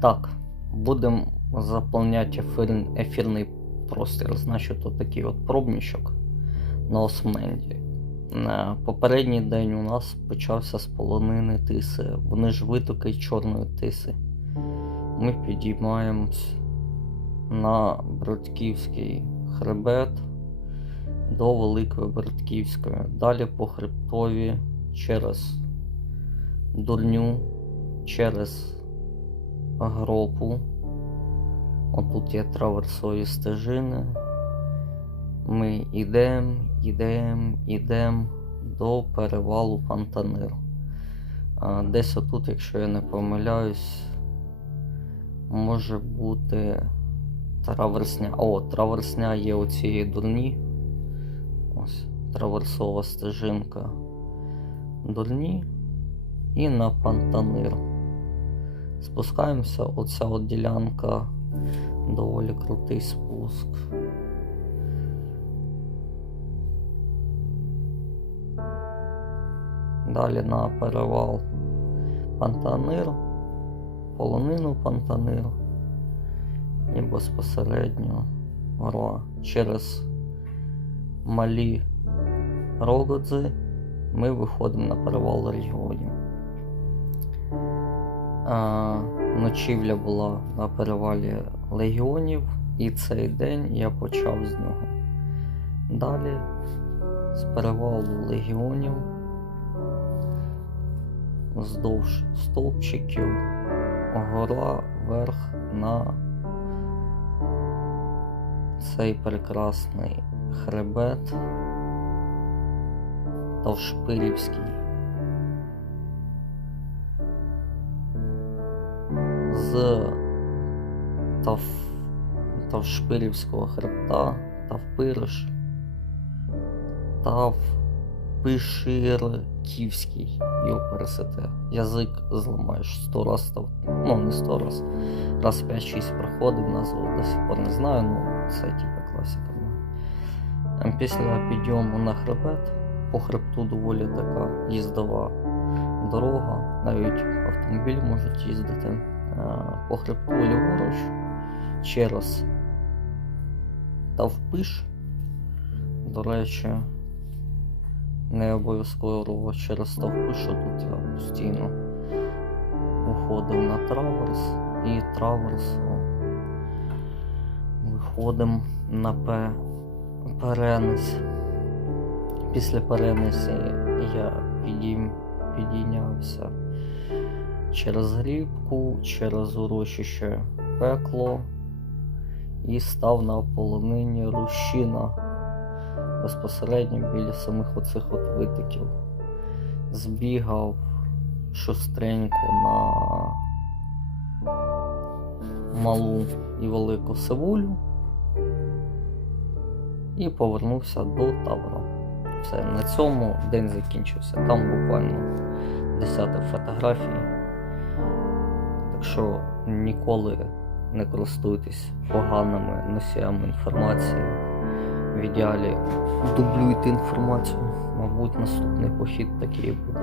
Так, будемо заповняти ефір, ефірний простір. Значить, отакий от пробничок на осменді. На попередній день у нас почався з полонини тиси. Вони ж витоки чорної тиси. Ми підіймаємось на Братківський хребет до Великої Братківської. Далі по хребтові через Дурню, через Гропу. Отут є траверсові стежини. Ми йдемо, йдемо, йдемо до перевалу Пантанир. Десь отут, якщо я не помиляюсь, може бути траверсня. О, траверсня є у цієї дурні. Ось траверсова стежинка дурні і на Пантанир. Спускаємося, оця от ділянка доволі крутий спуск. Далі на перевал Пантанир, полонину Пантанир і безпосередньо гора через малі Рогодзи ми виходимо на перевал регіонів. Ночівля була на перевалі легіонів, і цей день я почав з нього. Далі з перевалу легіонів вздовж стовпчиків гора вверх на цей прекрасний хребет Тавшпирівський. З Тав... Тавшпирівського хребта Тавпириш Тавпиширківський. Його пересете. Язик зламаєш сто раз став. Ну, не сто раз. Раз 5-6 проходив, назву до сих пор не знаю, ну це типа класика. Ем, Після підйому на хребет по хребту доволі така їздова дорога, навіть автомобіль можуть їздити. По хребту ліворуч через Тавпиш. До речі, не обов'язково через Тавпишу, тут я постійно уходив на траверс і траверсу виходимо на П. Перенес. Після перенесі я підійм, підійнявся через грібку, через урочище пекло і став на полонині Рущина безпосередньо біля самих оцих от витоків. Збігав шустренько на малу і велику сивулю і повернувся до табору. Все, на цьому день закінчився. Там буквально десяток фотографій. Так що ніколи не користуйтесь поганими носіями інформації. В ідеалі дублюйте інформацію. Мабуть, наступний похід такий буде.